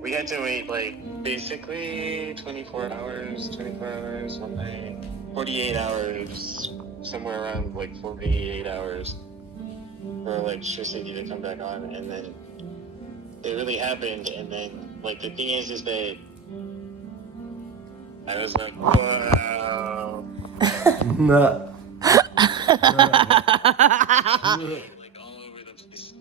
We had to wait, like, basically 24 hours, one night, 48 hours, somewhere around, like, 48 hours for electricity to come back on, and then it really happened, and then, like, the thing is that I was like, whoa. Like, all over the place.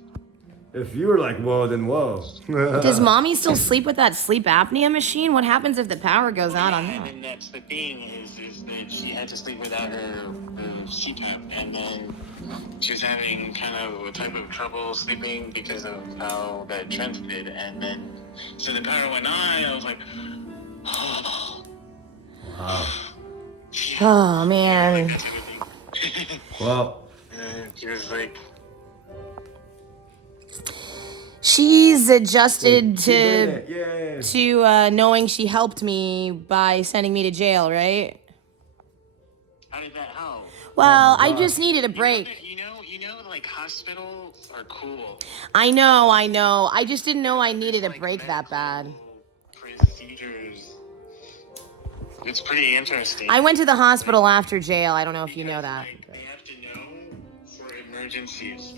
If you were like, whoa, then whoa. Does mommy still sleep with that sleep apnea machine? What happens if the power goes out on And that? then that's the thing is that she had to sleep without her CPAP, and then she was having kind of a type of trouble sleeping because of how that transmitted, and then so the power went on, and I was like, oh. Wow. Oh, man. Like, that's everything. Well. She was like, She's adjusted Yay. to knowing she helped me by sending me to jail, right? how did that help? Well, I just needed a break. You know, like hospitals are cool. I know. I just didn't know I needed a break that bad. Procedures. It's pretty interesting. I went to the hospital after jail. I don't know if you know that. Like, they have to know for emergencies.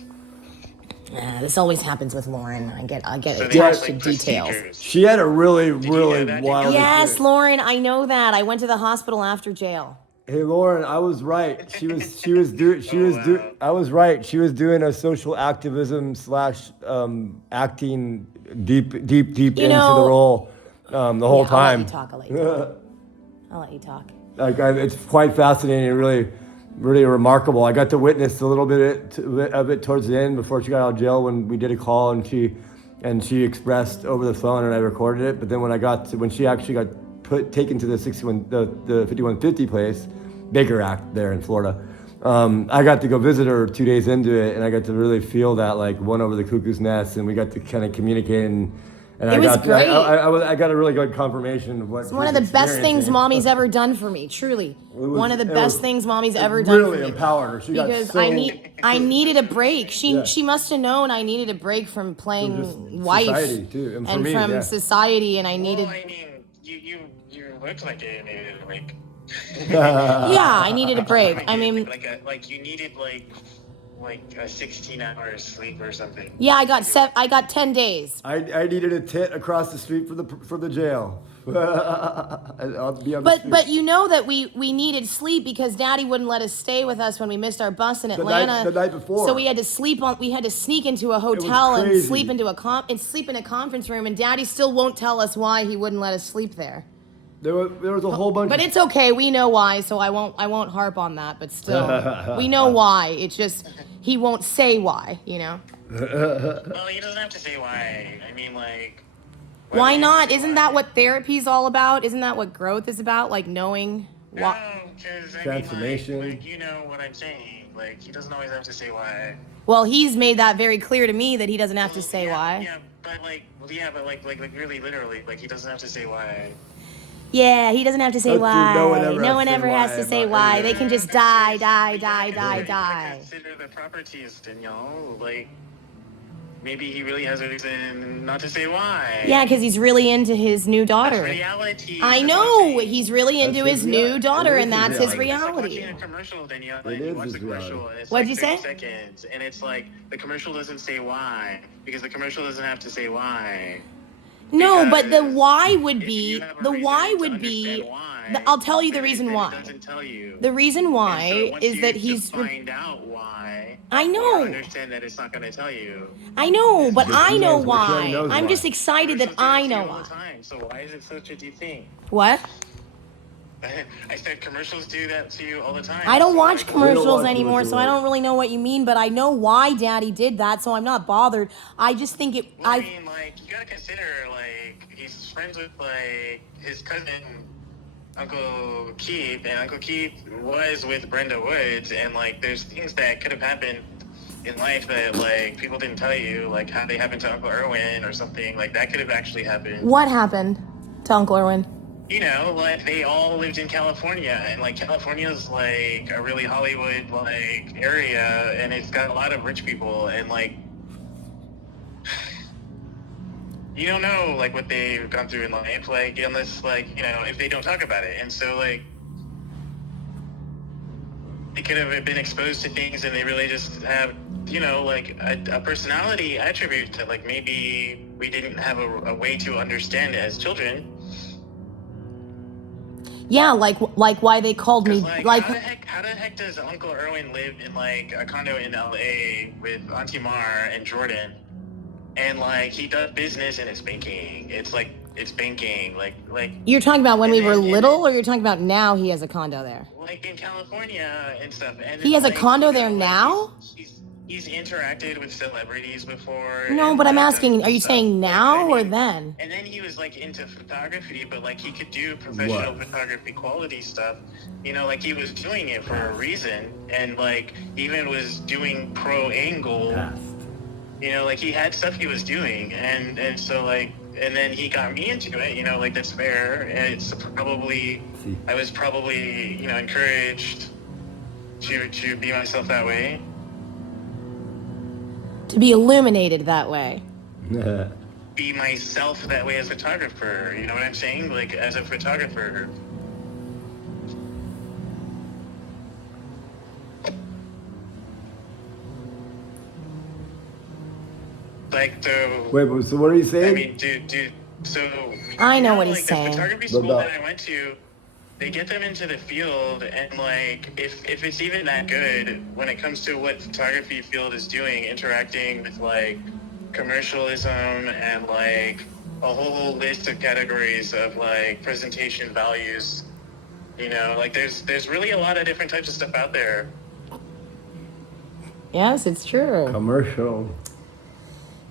Yeah, this always happens with Lorin. I get So they attached have, to like, details. procedures. She had a really you know that, wild. Yes, Lorin, I know that. I went to the hospital after jail. Hey Lauren, I was right. She was doing. I was right. She was doing a social activism / acting deep into the role the whole time. I'll let you talk. It's quite fascinating and really remarkable. I got to witness a little bit of it towards the end before she got out of jail when we did a call and she expressed over the phone and I recorded it. But then when she actually got taken to the 5150 place, Baker Act there in Florida, I got to go visit her 2 days into it, and I got to really feel that like one over the cuckoo's nest, and we got to kind of communicate and it was great. I got a really good confirmation of what. It's one of the best things mommy's ever done for me. Truly, one of the best things mommy's ever done for me. Really empowered her. She because got so, I needed a break. She must have known I needed a break from playing wife society too, and from society, and I needed. Well, I mean, you looked like you needed a break. Yeah, I needed a break. I mean, you needed like a 16 hours sleep or something. Yeah, I got 10 days. I needed a tit across the street for the jail. But you know that we needed sleep because Daddy wouldn't let us stay with us when we missed our bus in Atlanta. The night before. So we had to sneak into a hotel and sleep in a conference room, and Daddy still won't tell us why he wouldn't let us sleep there. There was a whole bunch. But it's okay. We know why, so I won't harp on that. But still, we know why. It's just he won't say why. You know. Well, he doesn't have to say why. I mean, like. Why not? Isn't that what therapy's all about? Isn't that what growth is about? Like knowing what? No, because transformation. Like, you know what I'm saying. Like he doesn't always have to say why. Well, he's made that very clear to me that he doesn't have to say why. Yeah, but really literally, like he doesn't have to say why. Yeah, he doesn't have to say why. No one ever has to say why. They can just die. Consider the properties, Danielle. Like, maybe he really has a reason not to say why. Yeah, because he's really into his new daughter. That's reality. I know. He's really into his new daughter, and that's his reality. It's like watching a commercial, Danielle. Like, you watch the commercial, and it's What'd like you say? 30 seconds, and it's like the commercial doesn't say why because the commercial doesn't have to say why. No, but the why would be I'll tell you the reason why. It doesn't tell you. The reason why is that he's. Find out why. I know. Understand that it's not going to tell you. I know, but I know why. I'm just excited that I know why. So why is it such a deep thing? What? I said commercials do that to you all the time. I don't watch commercials anymore, so I don't really know what you mean, but I know why Daddy did that, so I'm not bothered. I just think it... Well, I mean, like, you gotta consider, like, he's friends with, like, his cousin, Uncle Keith, and Uncle Keith was with Brenda Woods, and, like, there's things that could have happened in life that, like, people didn't tell you, like, how they happened to Uncle Erwin or something. Like, that could have actually happened. What happened to Uncle Erwin? You know, like, they all lived in California, and, like, California's, like, a really Hollywood, like, area, and it's got a lot of rich people, and, like, you don't know like what they've gone through in life, like unless like if they don't talk about it, and so like they could have been exposed to things and they really just have like a personality attribute that like maybe we didn't have a way to understand as children. Yeah, like why they called me like how the heck does Uncle Erwin live in like a condo in LA with Auntie Mar and Jordan, and like he does business and it's banking. It's banking. Like you're talking about when we were little, or you're talking about now he has a condo there? Like in California and stuff. And he has a condo there now? He's interacted with celebrities before. No, but I'm asking, are you saying now or then? And then he was like into photography, but like he could do professional photography quality stuff. Like he was doing it for a reason, and like even was doing pro angle. Like he had stuff he was doing, and so like, and then he got me into it. Like that's fair. And it's probably I was probably encouraged to be myself that way. To be illuminated that way. Be myself that way as a photographer. You know what I'm saying? Like as a photographer. Like so. Wait, so what are you saying? I mean, dude. So I know what he's saying. The photography school that I went to, they get them into the field, and like if it's even that good when it comes to what photography field is doing, interacting with like commercialism and like a whole list of categories of like presentation values. Like there's really a lot of different types of stuff out there. Yes, it's true. Commercial.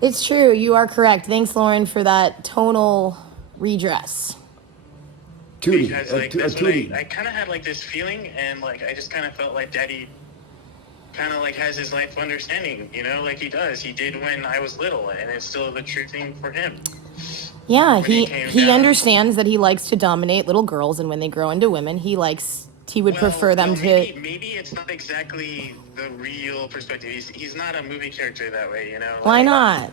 It's true. You are correct. Thanks, Lorin, for that tonal redress. Because like that's what I kind of had like this feeling, and like I just kind of felt like Daddy kind of like has his life understanding, like he does. He did when I was little, and it's still the true thing for him. Yeah, he understands that he likes to dominate little girls, and when they grow into women, he would prefer them to. Maybe it's not exactly the real perspective. He's not a movie character that way, Why not?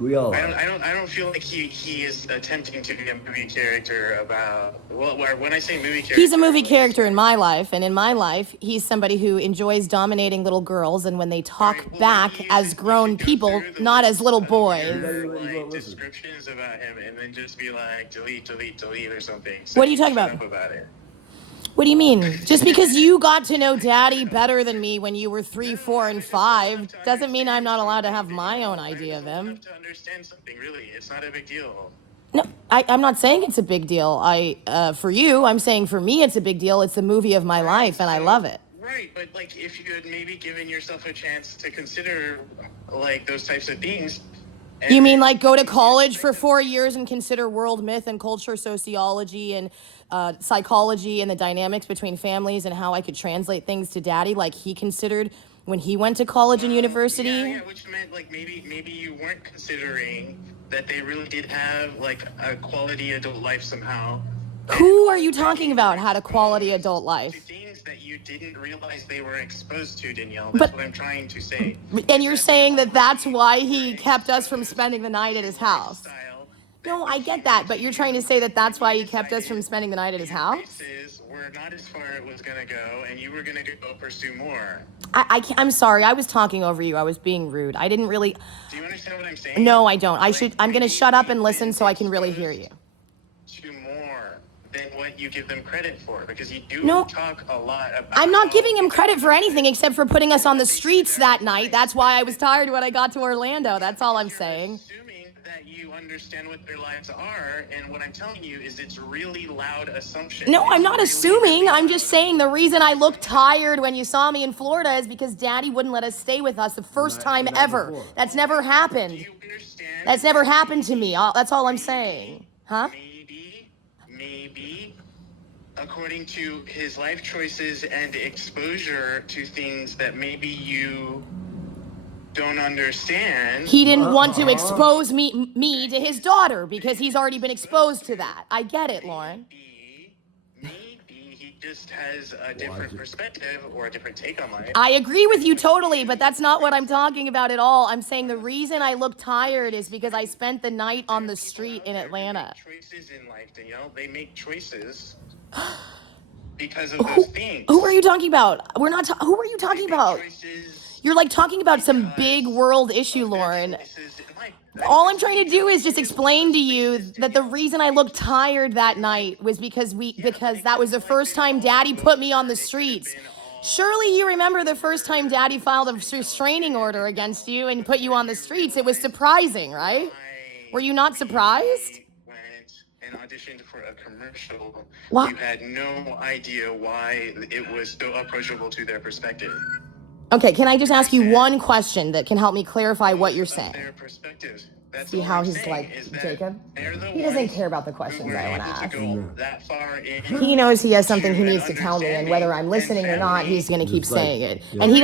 We all. I don't feel like he is attempting to be a movie character about. Well, when I say movie character, he's a movie character in my life, and in my life, he's somebody who enjoys dominating little girls, and when they talk back as grown people, not as little boys. Like descriptions about him, and then just be like delete or something. So what are you talking about? It. What do you mean? Just because you got to know Daddy better than me when you were 3, 4, and 5 doesn't mean I'm not allowed to have my own idea of him. To understand something, really, it's not a big deal. No, I'm not saying it's a big deal. For you, I'm saying for me it's a big deal. It's the movie of my life, and I love it. Right, but like if you had maybe given yourself a chance to consider like those types of things. You mean like go to college for 4 years and consider world myth and culture sociology and psychology and the dynamics between families and how I could translate things to Daddy like he considered when he went to college and university? Yeah, which meant like maybe you weren't considering that they really did have like a quality adult life somehow. Who are you talking about had a quality adult life? Things that you didn't realize they were exposed to, Danielle. That's what I'm trying to say. And you're saying that that's why he kept us from spending the night at his house? No, I get that, but you're trying to say that that's why he kept us from spending the night at his house? We're not as far it was going to go, and you were going to go pursue more. I'm sorry, I was talking over you. I was being rude. I didn't really... Do you understand what I'm saying? No, I don't. I'm going to shut up and listen so I can really hear you. To more than what you give them credit for, because you do talk a lot about... I'm not giving him credit for anything except for putting us on the streets that night. That's why I was tired when I got to Orlando. That's all I'm saying. That you understand what their lives are, and what I'm telling you is it's really loud assumption. No, I'm not assuming. I'm just saying the reason I looked tired when you saw me in Florida is because Daddy wouldn't let us stay with us the first time ever. That's never happened. Do you understand? That's never happened to me. That's all I'm saying. Huh? Maybe, according to his life choices and exposure to things that maybe you don't understand. He didn't want to expose me to his daughter because he's already been exposed to that. I get it, Lorin. Maybe he just has a different perspective or a different take on life. I agree with you totally, but that's not what I'm talking about at all. I'm saying the reason I look tired is because I spent the night on the street in Atlanta. Choices in life, Danielle. They make choices because of those things. Who are you talking about? Who are you talking about? You're like talking about some big world issue, Lorin. All I'm trying to do is just explain to you that the reason I looked tired that night was because that was the first time Daddy put me on the streets. Surely you remember the first time Daddy filed a restraining order against you and put you on the streets. It was surprising, right? Were you not surprised? And auditioned for a commercial. What? You had no idea why it was so approachable to their perspective. Okay, can I just ask you one question that can help me clarify what you're saying? Their perspective. That's See all how I'm he's saying, like, is that Jacob? they're the He doesn't ones care about the who questions were I want to able ask. go that far in. He knows he has something he to needs an to tell me, and whether I'm listening or not, he's going to keep Just like- saying it. yeah. And it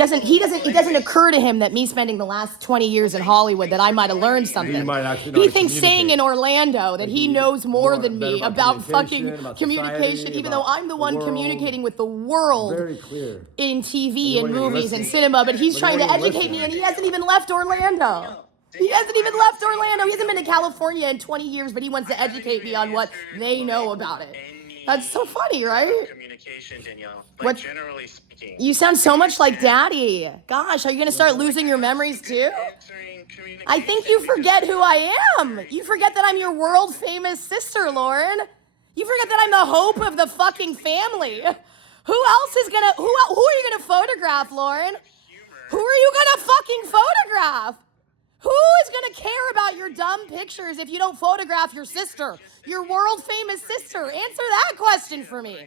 doesn't occur to him that me spending the last 20 years in Hollywood that I might have learned something. might actually He not thinks staying communicate. in Orlando that he knows more than me better about fucking about communication, society, even though about I'm the the one world. communicating with the world Very clear. in TV you and won't even movies and listen. cinema, but he's But you trying to won't even educate listen. me, and he hasn't even left Orlando. He hasn't even left Orlando. He hasn't been to California in 20 years, but he wants to educate me on what they know about it. That's so funny, right? Communication, Danielle. What- Generally speaking. You sound so much like Daddy. Gosh, are you gonna start losing your memories too? I think you forget who I am. You forget that I'm your world famous sister, Lorin. You forget that I'm the hope of the fucking family. Who else is gonna, who are you gonna photograph, Lorin? Who are you gonna fucking photograph? Who is gonna care about your dumb pictures if you don't photograph your sister, your world famous sister? Answer that question for me.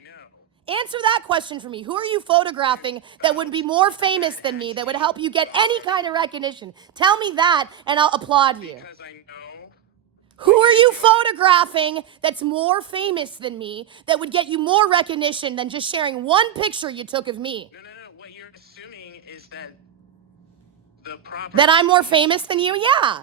Answer that question for me. Who are you photographing that would be more famous than me, that would help you get any kind of recognition? Tell me that and I'll applaud you. Because I know. Who are you photographing that's more famous than me, that would get you more recognition than just sharing one picture you took of me? No. What you're assuming is that the proper. That I'm more famous than you? Yeah.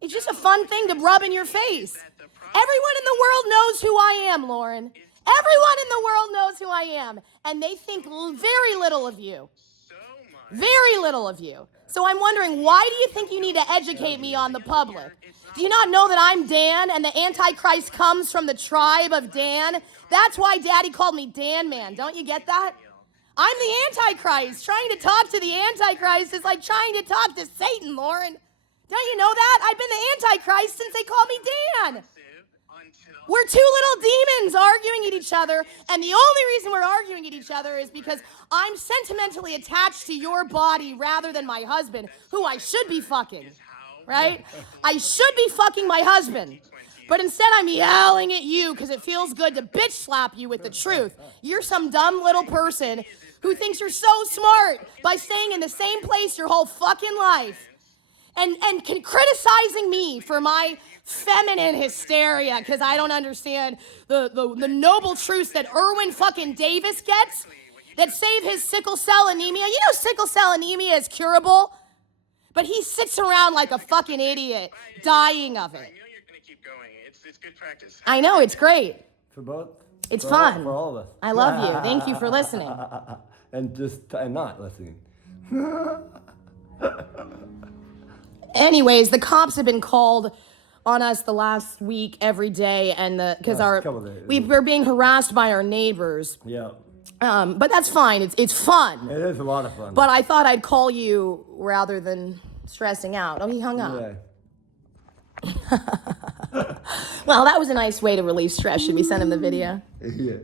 It's just a fun thing to rub in your face. Everyone in the world knows who I am, Lorin. Everyone in the world knows who I am. And they think very little of you. So much. Very little of you. So I'm wondering, why do you think you need to educate me on the public? Do you not know that I'm Dan and the Antichrist comes from the tribe of Dan? That's why Daddy called me Dan Man. Don't you get that? I'm the Antichrist. Trying to talk to the Antichrist is like trying to talk to Satan, Lorin. Don't you know that? I've been the Antichrist since they called me Dan. We're two little demons arguing at each other, and the only reason we're arguing at each other is because I'm sentimentally attached to your body rather than my husband, who I should be fucking, right? I should be fucking my husband, but instead I'm yelling at you because it feels good to bitch slap you with the truth. You're some dumb little person who thinks you're so smart by staying in the same place your whole fucking life and criticizing me for my feminine hysteria because I don't understand the noble truths that Erwin fucking Davis gets that save his sickle cell anemia. You know sickle cell anemia is curable, but he sits around like a fucking idiot dying of I it. know you're gonna keep going. It's good practice. I know, it's great. For both? It's For fun. for all of us. I love you. Thank you for listening. And not listening. Anyways, the cops have been called on us the last week every day, and because Last couple days. we're being harassed by our neighbors. Yeah. But that's fine. It's fun. It is a lot of fun. But I thought I'd call you rather than stressing out. Oh, he hung up. Yeah. Well, that was a nice way to relieve stress. Should we send him the video? Yeah.